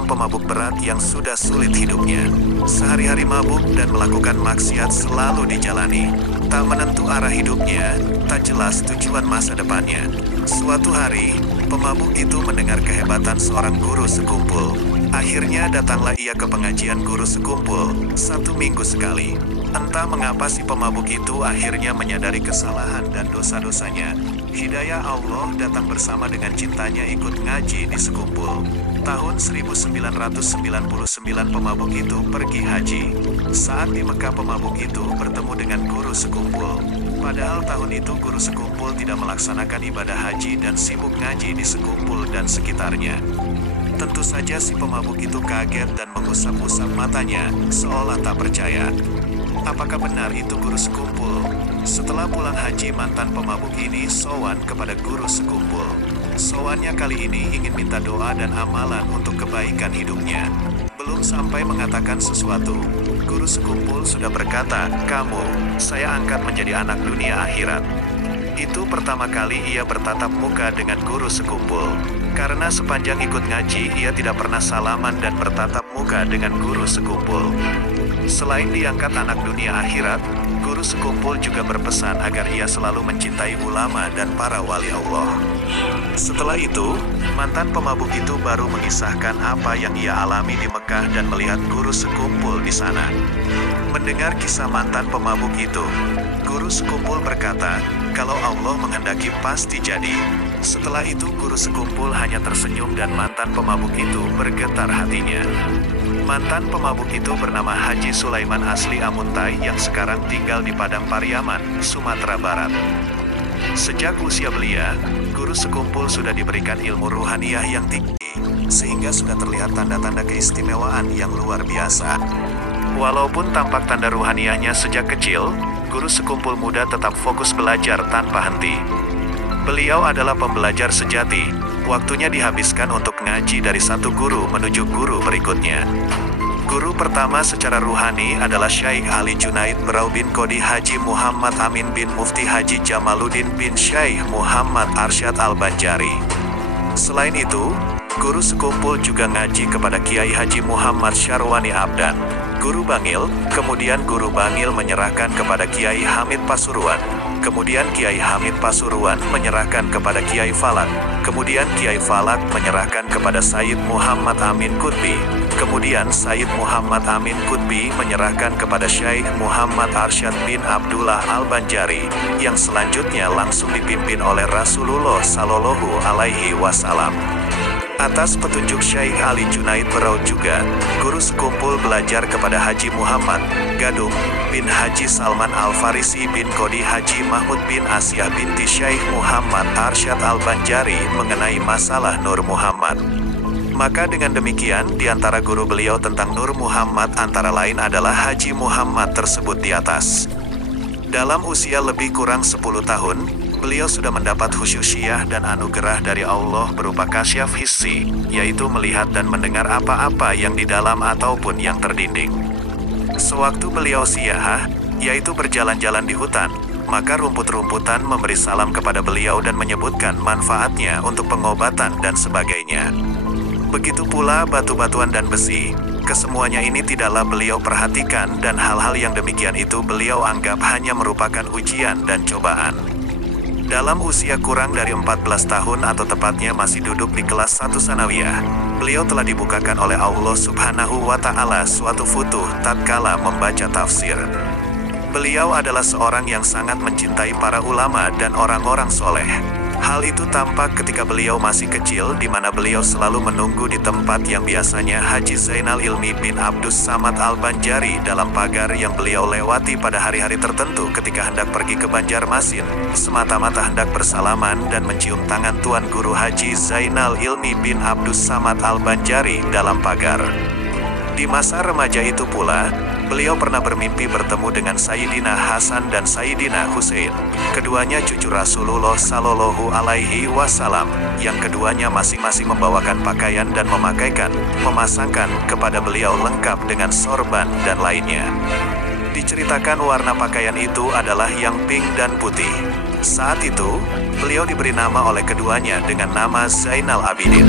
seorang pemabuk berat yang sudah sulit hidupnya. Sehari-hari mabuk dan melakukan maksiat selalu dijalani. Tak menentu arah hidupnya, tak jelas tujuan masa depannya. Suatu hari, pemabuk itu mendengar kehebatan seorang guru sekumpul. Akhirnya datanglah ia ke pengajian guru sekumpul, 1 minggu sekali. Entah mengapa si pemabuk itu akhirnya menyadari kesalahan dan dosa-dosanya. Hidayah Allah datang bersama dengan cintanya ikut ngaji di sekumpul. Tahun 1999 pemabuk itu pergi haji. Saat di Mekah pemabuk itu bertemu dengan guru sekumpul. Padahal tahun itu guru sekumpul tidak melaksanakan ibadah haji dan sibuk ngaji di sekumpul dan sekitarnya. Tentu saja si pemabuk itu kaget dan mengusap-usap matanya, seolah tak percaya. Apakah benar itu guru sekumpul? Setelah pulang haji, mantan pemabuk ini sowan kepada guru sekumpul. Sowannya kali ini ingin minta doa dan amalan untuk kebaikan hidupnya. Belum sampai mengatakan sesuatu, guru sekumpul sudah berkata, "Kamu, saya angkat menjadi anak dunia akhirat." Itu pertama kali ia bertatap muka dengan guru sekumpul. Karena sepanjang ikut ngaji, ia tidak pernah salaman dan bertatap muka dengan guru sekumpul. Selain diangkat anak dunia akhirat, guru sekumpul juga berpesan agar ia selalu mencintai ulama dan para wali Allah. Setelah itu, mantan pemabuk itu baru mengisahkan apa yang ia alami di Mekah dan melihat guru sekumpul di sana. Mendengar kisah mantan pemabuk itu, guru sekumpul berkata, kalau Allah menghendaki pasti jadi. Setelah itu guru sekumpul hanya tersenyum dan mantan pemabuk itu bergetar hatinya. Mantan pemabuk itu bernama Haji Sulaiman asli Amuntai yang sekarang tinggal di Padang Pariaman, Sumatera Barat. Sejak usia belia, guru sekumpul sudah diberikan ilmu ruhaniyah yang tinggi, sehingga sudah terlihat tanda-tanda keistimewaan yang luar biasa. Walaupun tampak tanda ruhaniyahnya sejak kecil, guru sekumpul muda tetap fokus belajar tanpa henti. Beliau adalah pembelajar sejati. Waktunya dihabiskan untuk ngaji dari satu guru menuju guru berikutnya. Guru pertama secara ruhani adalah Syekh Ali Junaid Berau bin Kodi Haji Muhammad Amin bin Mufti Haji Jamaluddin bin Syekh Muhammad Arsyad Al-Banjari. Selain itu, guru sekumpul juga ngaji kepada Kiai Haji Muhammad Syarwani Abdan, guru Bangil, kemudian guru Bangil menyerahkan kepada Kiai Hamid Pasuruan. Kemudian Kiai Hamid Pasuruan menyerahkan kepada Kiai Falak. Kemudian Kiai Falak menyerahkan kepada Sayyid Muhammad Amin Qutbi. Kemudian Sayyid Muhammad Amin Qutbi menyerahkan kepada Syekh Muhammad Arsyad bin Abdullah Al-Banjari, yang selanjutnya langsung dipimpin oleh Rasulullah Shallallahu Alaihi Wasallam. Atas petunjuk Syekh Ali Junaid Berau juga, guru sekumpul belajar kepada Haji Muhammad Gadung bin Haji Salman Al-Farisi bin Kodi Haji Mahmud bin Asyah binti Syekh Muhammad Arsyad Al-Banjari mengenai masalah Nur Muhammad. Maka dengan demikian, di antara guru beliau tentang Nur Muhammad antara lain adalah Haji Muhammad tersebut di atas. Dalam usia lebih kurang 10 tahun, beliau sudah mendapat khususiyah dan anugerah dari Allah berupa kasyaf hissi, yaitu melihat dan mendengar apa-apa yang di dalam ataupun yang terdinding. Sewaktu beliau siyahah, yaitu berjalan-jalan di hutan, maka rumput-rumputan memberi salam kepada beliau dan menyebutkan manfaatnya untuk pengobatan dan sebagainya. Begitu pula batu-batuan dan besi, kesemuanya ini tidaklah beliau perhatikan dan hal-hal yang demikian itu beliau anggap hanya merupakan ujian dan cobaan. Dalam usia kurang dari 14 tahun atau tepatnya masih duduk di kelas 1 sanawiyah, beliau telah dibukakan oleh Allah Subhanahu wa Ta'ala suatu futuh tatkala membaca tafsir. Beliau adalah seorang yang sangat mencintai para ulama dan orang-orang soleh. Hal itu tampak ketika beliau masih kecil, di mana beliau selalu menunggu di tempat yang biasanya Haji Zainal Ilmi bin Abdus Samad Al-Banjari dalam pagar yang beliau lewati pada hari-hari tertentu ketika hendak pergi ke Banjarmasin, semata-mata hendak bersalaman dan mencium tangan Tuan Guru Haji Zainal Ilmi bin Abdus Samad Al-Banjari dalam pagar. Di masa remaja itu pula, beliau pernah bermimpi bertemu dengan Sayyidina Hasan dan Sayyidina Husain. Keduanya cucu Rasulullah Shallallahu Alaihi Wasallam, yang keduanya masing-masing membawakan pakaian dan memasangkan kepada beliau lengkap dengan sorban dan lainnya. Diceritakan warna pakaian itu adalah yang pink dan putih. Saat itu, beliau diberi nama oleh keduanya dengan nama Zainal Abidin.